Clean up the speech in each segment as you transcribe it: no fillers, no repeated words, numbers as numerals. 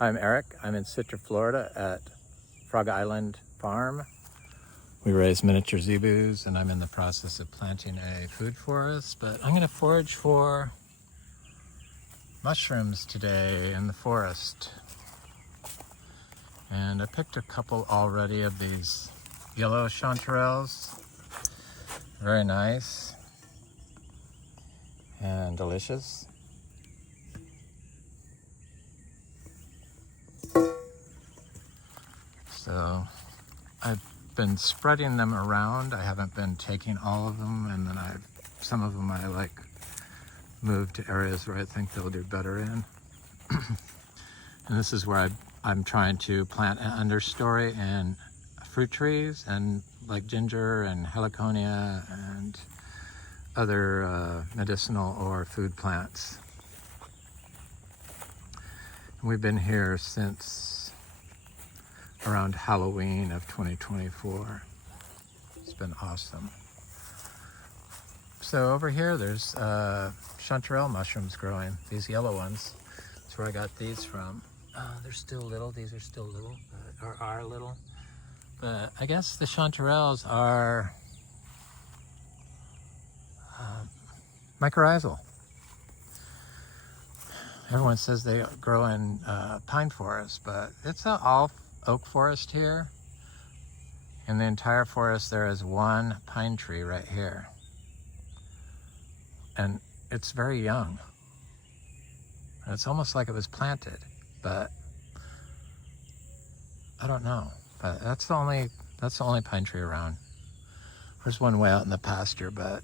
I'm Eric. I'm in Citra, Florida at Frog Island Farm. We raise miniature zebus and I'm in the process of planting a food forest, but I'm going to forage for mushrooms today in the forest. And I picked a couple already of these yellow chanterelles. Very nice and delicious. So I've been spreading them around. I haven't been taking all of them, and then some of them I like moved to areas where I think they'll do better in. And this is where I'm trying to plant an understory and fruit trees and like ginger and heliconia and other medicinal or food plants. And we've been here since around Halloween of 2024. It's been awesome. So over here there's chanterelle mushrooms growing, these yellow ones. That's where I got these from. They're still little, these are still little, or are little. But I guess the chanterelles are mycorrhizal. Everyone says they grow in pine forest, but it's all oak forest here. In the entire forest there is one pine tree right here. And it's very young. And it's almost like it was planted, but I don't know. But that's the only pine tree around. There's one way out in the pasture, but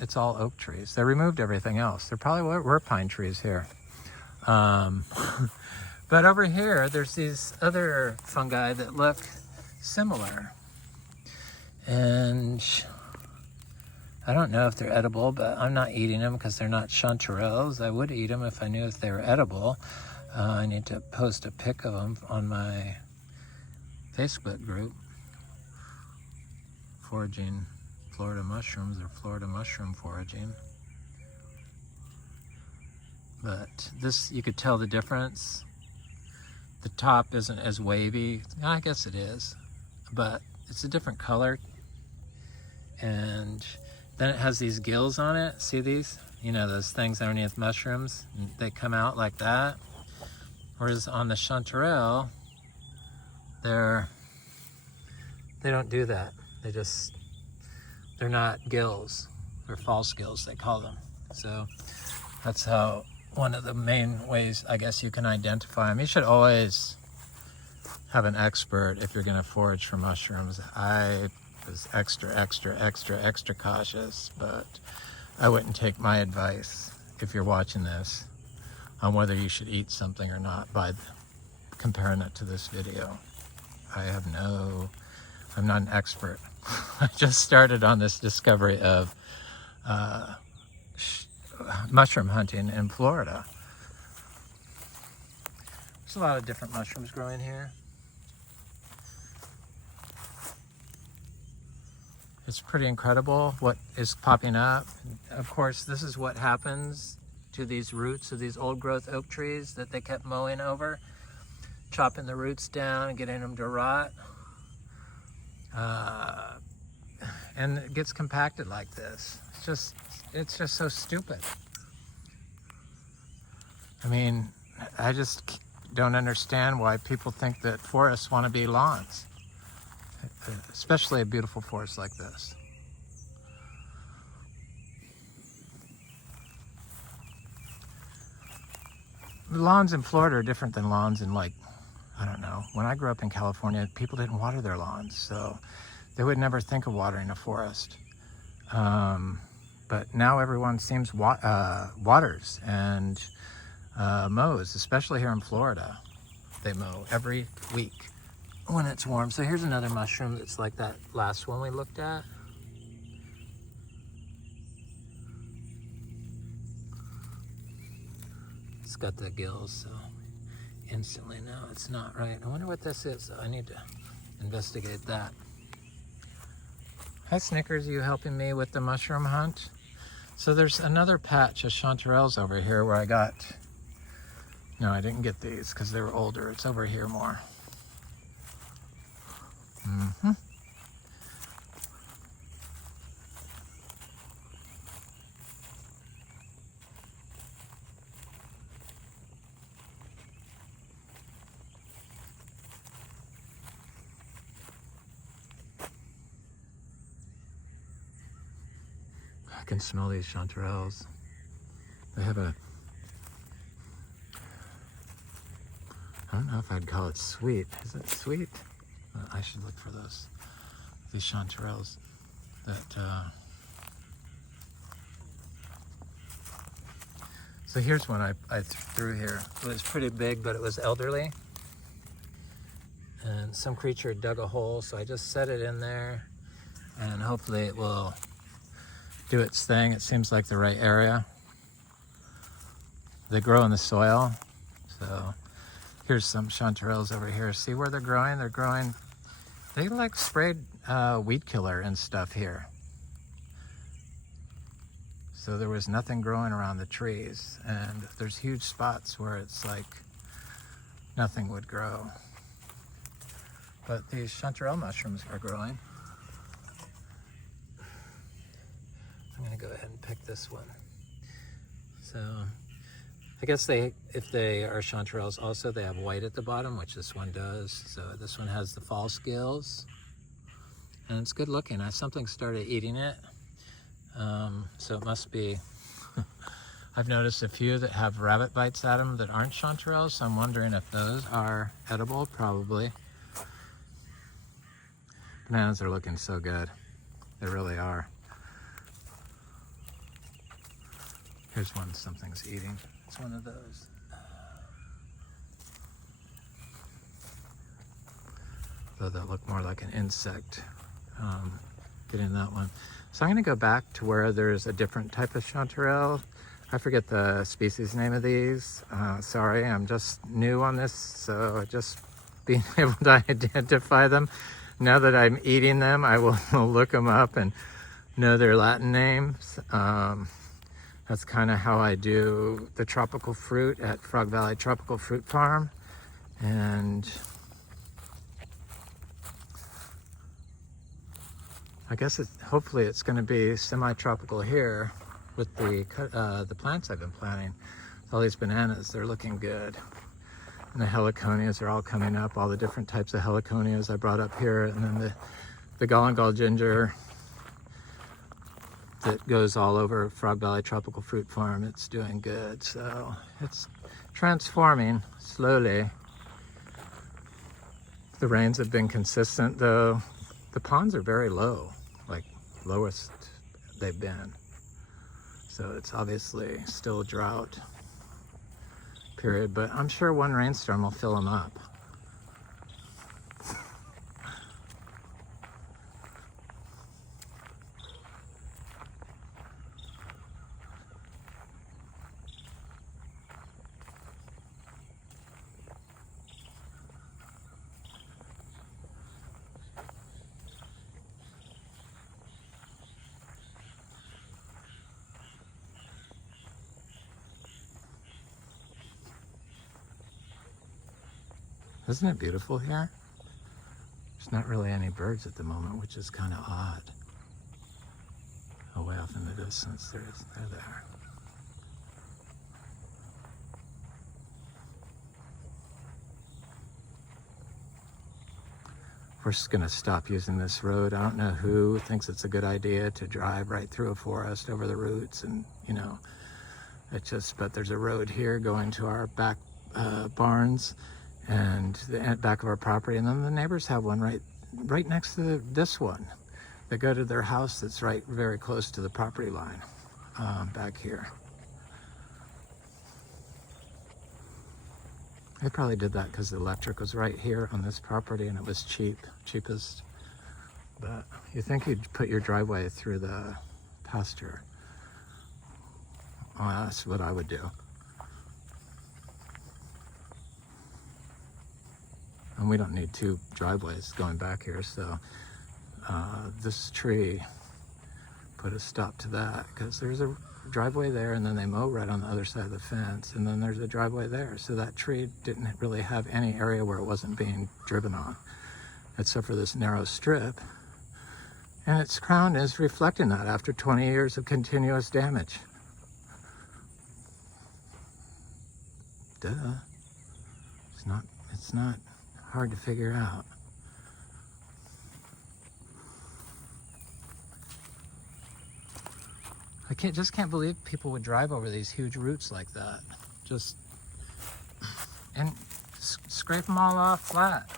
it's all oak trees. They removed everything else. There probably were pine trees here. But over here, there's these other fungi that look similar. And I don't know if they're edible, but I'm not eating them because they're not chanterelles. I would eat them if I knew if they were edible. I need to post a pic of them on my Facebook group, Foraging Florida Mushrooms, or Florida Mushroom Foraging. But this, you could tell the difference. The top isn't as wavy. I guess it is, but it's a different color. And then it has these gills on it. See these? You know, those things underneath mushrooms? They come out like that. Whereas on the chanterelle, they don't do that. They're not gills. They're false gills, they call them. So that's how, one of the main ways I guess you can identify them. You should always have an expert if you're gonna forage for mushrooms. I was extra cautious, but I wouldn't take my advice if you're watching this on whether you should eat something or not by comparing it to this video. I'm not an expert. I just started on this discovery of mushroom hunting in Florida. There's a lot of different mushrooms growing here. It's pretty incredible what is popping up. Of course, this is what happens to these roots of these old growth oak trees that they kept mowing over, chopping the roots down and getting them to rot. And it gets compacted like this. It's just so stupid. I mean, I just don't understand why people think that forests want to be lawns, especially a beautiful forest like this. The lawns in Florida are different than lawns in, like, I don't know. When I grew up in California, people didn't water their lawns, so they would never think of watering a forest. But now everyone seems waters and mows, especially here in Florida. They mow every week when it's warm. So here's another mushroom that's like that last one we looked at. It's got the gills, so instantly now it's not right. I wonder what this is. I need to investigate that. Hi Snickers, are you helping me with the mushroom hunt? So there's another patch of chanterelles over here where I got No, I didn't get these because they were older. It's over here more. Mm-hmm. I can smell these chanterelles. They have a, I don't know if I'd call it sweet. Is it sweet? I should look for these chanterelles that, so here's one I threw here. It was pretty big, but it was elderly. And some creature dug a hole, so I just set it in there, and hopefully it will do its thing. It seems like the right area. They grow in the soil, so here's some chanterelles over here. See where they're growing? They're growing, they like sprayed weed killer and stuff here. So there was nothing growing around the trees, and there's huge spots where it's like nothing would grow. But these chanterelle mushrooms are growing. I'm gonna go ahead and pick this one. So I guess if they are chanterelles also, they have white at the bottom, which this one does. So this one has the false gills, and it's good looking. Something started eating it, so it must be. I've noticed a few that have rabbit bites at them that aren't chanterelles, so I'm wondering if those are edible. Probably. Bananas are looking so good. They really are. Here's one something's eating. It's one of those. Though that look more like an insect. Getting that one. So I'm going to go back to where there's a different type of chanterelle. I forget the species name of these. Sorry, I'm just new on this, so just being able to identify them. Now that I'm eating them, I will look them up and know their Latin names. That's kind of how I do the tropical fruit at Frog Valley Tropical Fruit Farm. And I guess hopefully it's going to be semi-tropical here with the plants I've been planting. All these bananas, they're looking good. And the heliconias are all coming up, all the different types of heliconias I brought up here. And then the galangal ginger that goes all over Frog Valley Tropical Fruit Farm, it's doing good. So it's transforming slowly. The rains have been consistent though. The ponds are very low, like lowest they've been. So it's obviously still a drought period, but I'm sure one rainstorm will fill them up. Isn't it beautiful here? There's not really any birds at the moment, which is kind of odd. Oh, way off in the distance, they're there. We're just gonna stop using this road. I don't know who thinks it's a good idea to drive right through a forest over the roots, and you know, but there's a road here going to our back barns and the back of our property, and then the neighbors have one right next to this one. They go to their house that's very close to the property line back here. They probably did that because the electric was right here on this property and it was cheapest. But you think you'd put your driveway through the pasture. Oh, that's what I would do. And we don't need two driveways going back here, so this tree put a stop to that because there's a driveway there, and then they mow right on the other side of the fence, and then there's a driveway there. So that tree didn't really have any area where it wasn't being driven on, except for this narrow strip. And its crown is reflecting that after 20 years of continuous damage. Duh. It's not hard to figure out. I just can't believe people would drive over these huge roots like that. Just, and scrape them all off flat.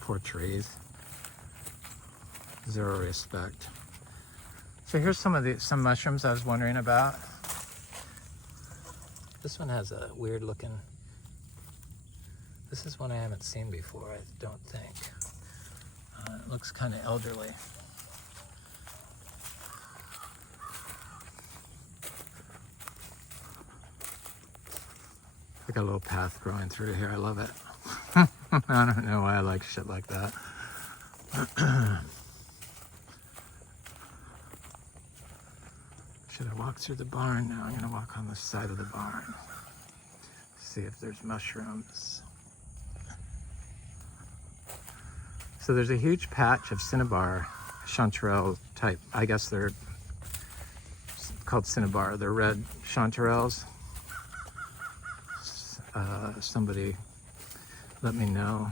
Poor trees. Zero respect. So here's some mushrooms I was wondering about. This one has a weird looking, this is one I haven't seen before, I don't think. It looks kind of elderly. I got a little path growing through here. I love it. I don't know why I like shit like that. Should I walk through the barn now? I'm gonna walk on the side of the barn. See if there's mushrooms. So there's a huge patch of Cinnabar, chanterelle type. I guess they're called Cinnabar. They're red chanterelles. Somebody let me know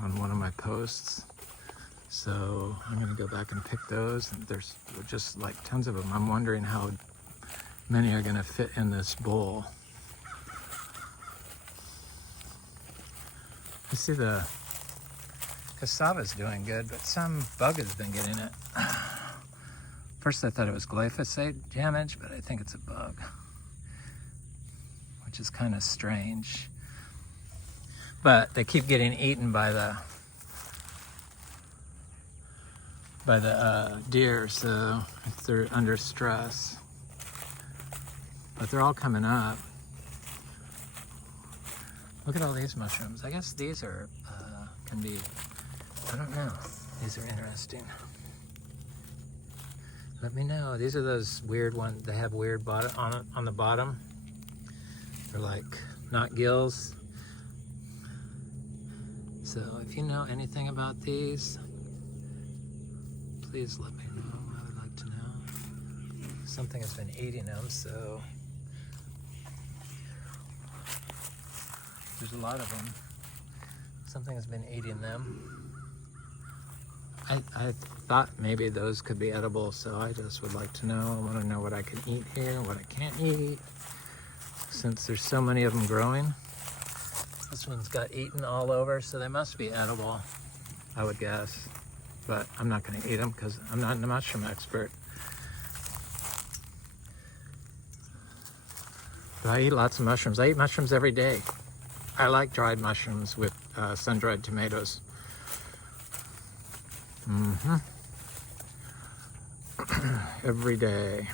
on one of my posts. So I'm gonna go back and pick those. And there's just like tons of them. I'm wondering how many are gonna fit in this bowl. I see the cassava's doing good, but some bug has been getting it. First I thought it was glyphosate damage, but I think it's a bug, which is kind of strange. But they keep getting eaten by the deer, so they're under stress. But they're all coming up. Look at all these mushrooms. I guess these are can be, I don't know. These are interesting. Let me know. These are those weird ones. They have weird bottom on the bottom. They're like not gills. So if you know anything about these, please let me know. I would like to know. Something has been eating them, so there's a lot of them. Something has been eating them. I thought maybe those could be edible, so I just would like to know. I want to know what I can eat here, what I can't eat, since there's so many of them growing. This one's got eaten all over, so they must be edible, I would guess. But I'm not going to eat them because I'm not a mushroom expert. But I eat lots of mushrooms. I eat mushrooms every day. I like dried mushrooms with sun-dried tomatoes. Every day.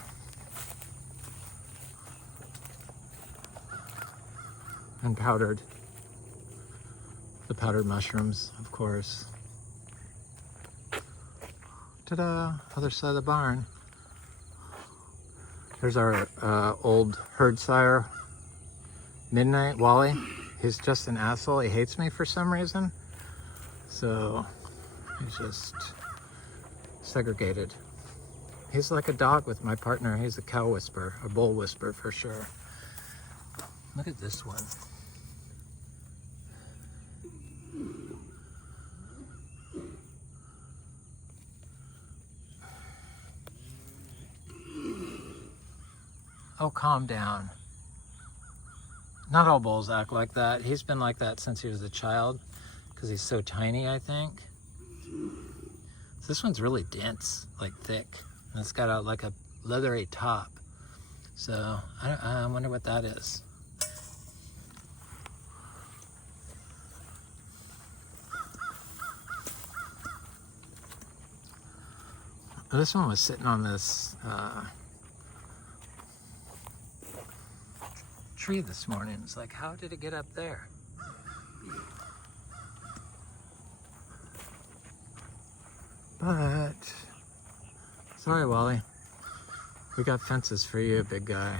And powdered. The powdered mushrooms, of course. Ta-da! Other side of the barn. There's our old herd sire, Midnight, Wally. He's just an asshole. He hates me for some reason. So he's just segregated. He's like a dog with my partner. He's a cow whisperer, a bull whisperer for sure. Look at this one. Oh, calm down. Not all bulls act like that. He's been like that since he was a child because he's so tiny, I think. This one's really dense, like thick. And it's got like a leathery top. So I wonder what that is. This one was sitting on this tree this morning. It's like, how did it get up there? But, sorry, Wally. We got fences for you, big guy.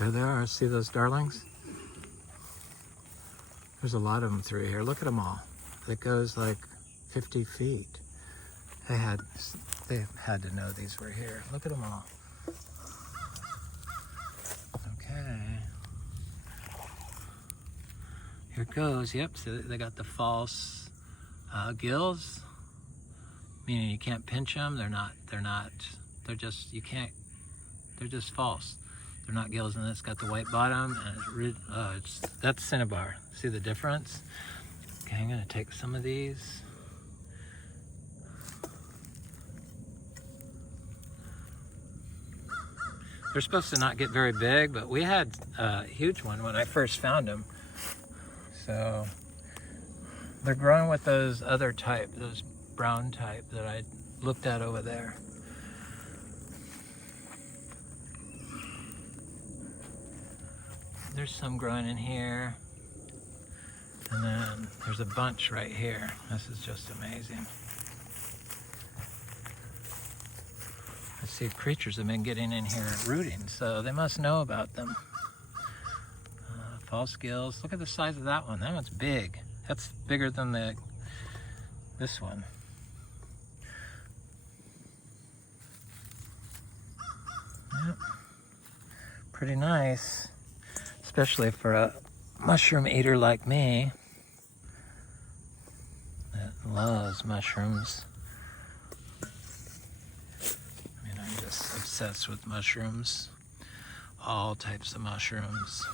There they are. See those darlings? There's a lot of them through here. Look at them all. It goes like 50 feet. They had to know these were here. Look at them all. Okay. Here it goes. Yep, so they got the false gills, meaning you can't pinch them. They're just, you can't, they're just false. They're not gills, and it's got the white bottom, and that's Cinnabar. See the difference? Okay, I'm gonna take some of these. They're supposed to not get very big, but we had a huge one when I first found them. So they're growing with those other type, those brown type that I looked at over there. There's some growing in here. And then there's a bunch right here. This is just amazing. I see creatures have been getting in here rooting, so they must know about them. False gills. Look at the size of that one. That one's big. That's bigger than this one. Yep. Pretty nice, especially for a mushroom eater like me that loves mushrooms. I mean, I'm just obsessed with mushrooms. All types of mushrooms.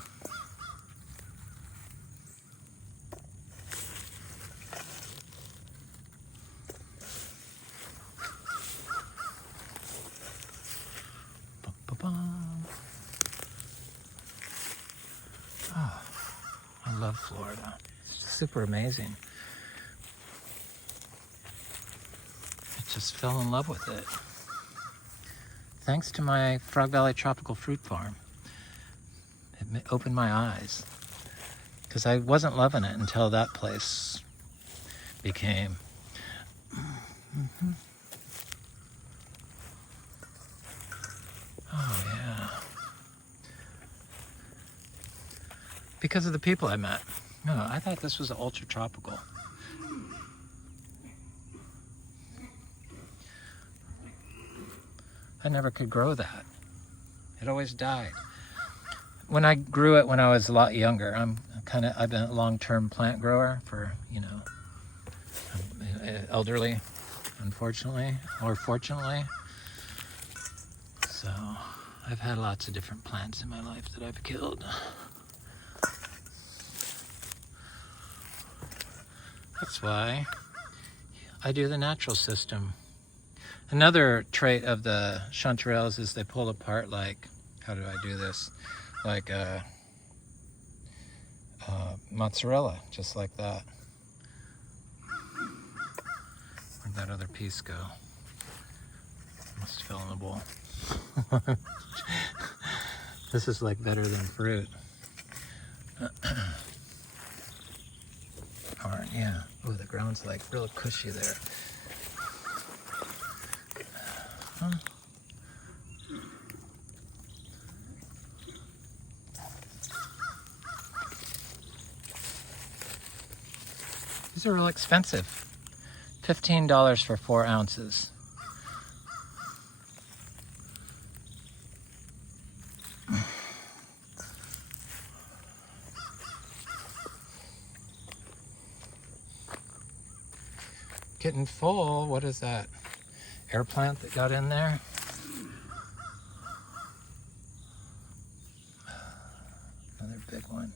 Oh, I love Florida. It's super amazing. I just fell in love with it. Thanks to my Frog Valley Tropical Fruit Farm. It opened my eyes. Because I wasn't loving it until that place became... Oh, yeah. Because of the people I met. No, I thought this was ultra tropical. I never could grow that. It always died. When I grew it when I was a lot younger, I've been a long-term plant grower for, you know, elderly, unfortunately, or fortunately. So I've had lots of different plants in my life that I've killed. That's why I do the natural system. Another trait of the chanterelles is they pull apart like, how do I do this? Like mozzarella, just like that. Where'd that other piece go? Must have fell in the bowl. This is like better than fruit. Alright, yeah. Oh, the ground's like real cushy there. Huh? These are real expensive. $15 for 4 ounces. Getting full. What is that? Air plant that got in there? Another big one.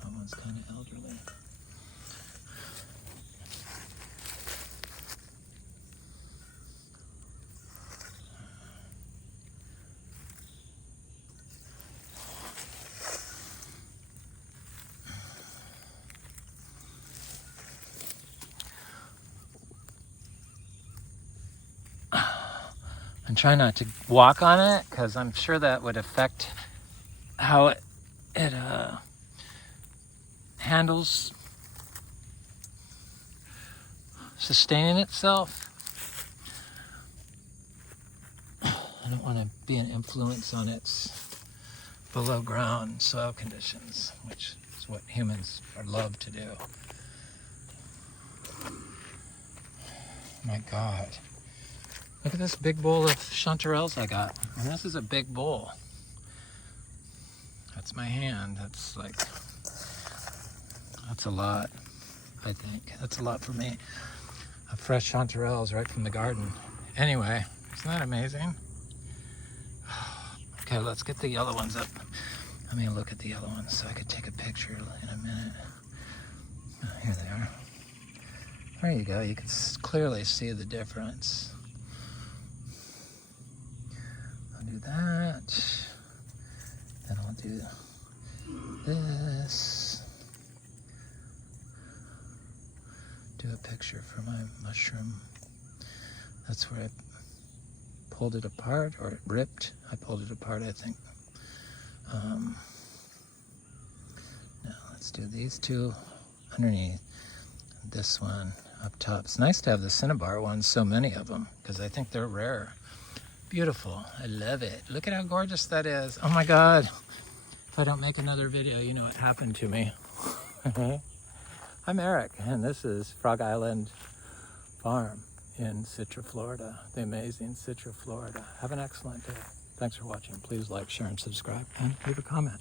That one's kind of elderly. And try not to walk on it, because I'm sure that would affect how it handles sustaining itself. I don't want to be an influence on its below ground soil conditions, which is what humans are love to do. My God. Look at this big bowl of chanterelles I got. And this is a big bowl. That's my hand. That's a lot, I think. That's a lot for me. Fresh chanterelles right from the garden. Anyway, isn't that amazing? Okay, let's get the yellow ones up. Let me look at the yellow ones so I could take a picture in a minute. Oh, here they are. There you go. You can clearly see the difference. I'll do that. Then I'll do this. Do a picture for my mushroom. That's where I pulled it apart, or it ripped. I pulled it apart, I think. Now let's do these two underneath. This one up top. It's nice to have the Cinnabar ones, so many of them, because I think they're rare. Beautiful. I love it. Look at how gorgeous that is. Oh my God. If I don't make another video, you know what happened to me. I'm Eric, and this is Frog Island Farm in Citra, Florida. The amazing Citra, Florida. Have an excellent day. Thanks for watching. Please like, share, and subscribe, and leave a comment.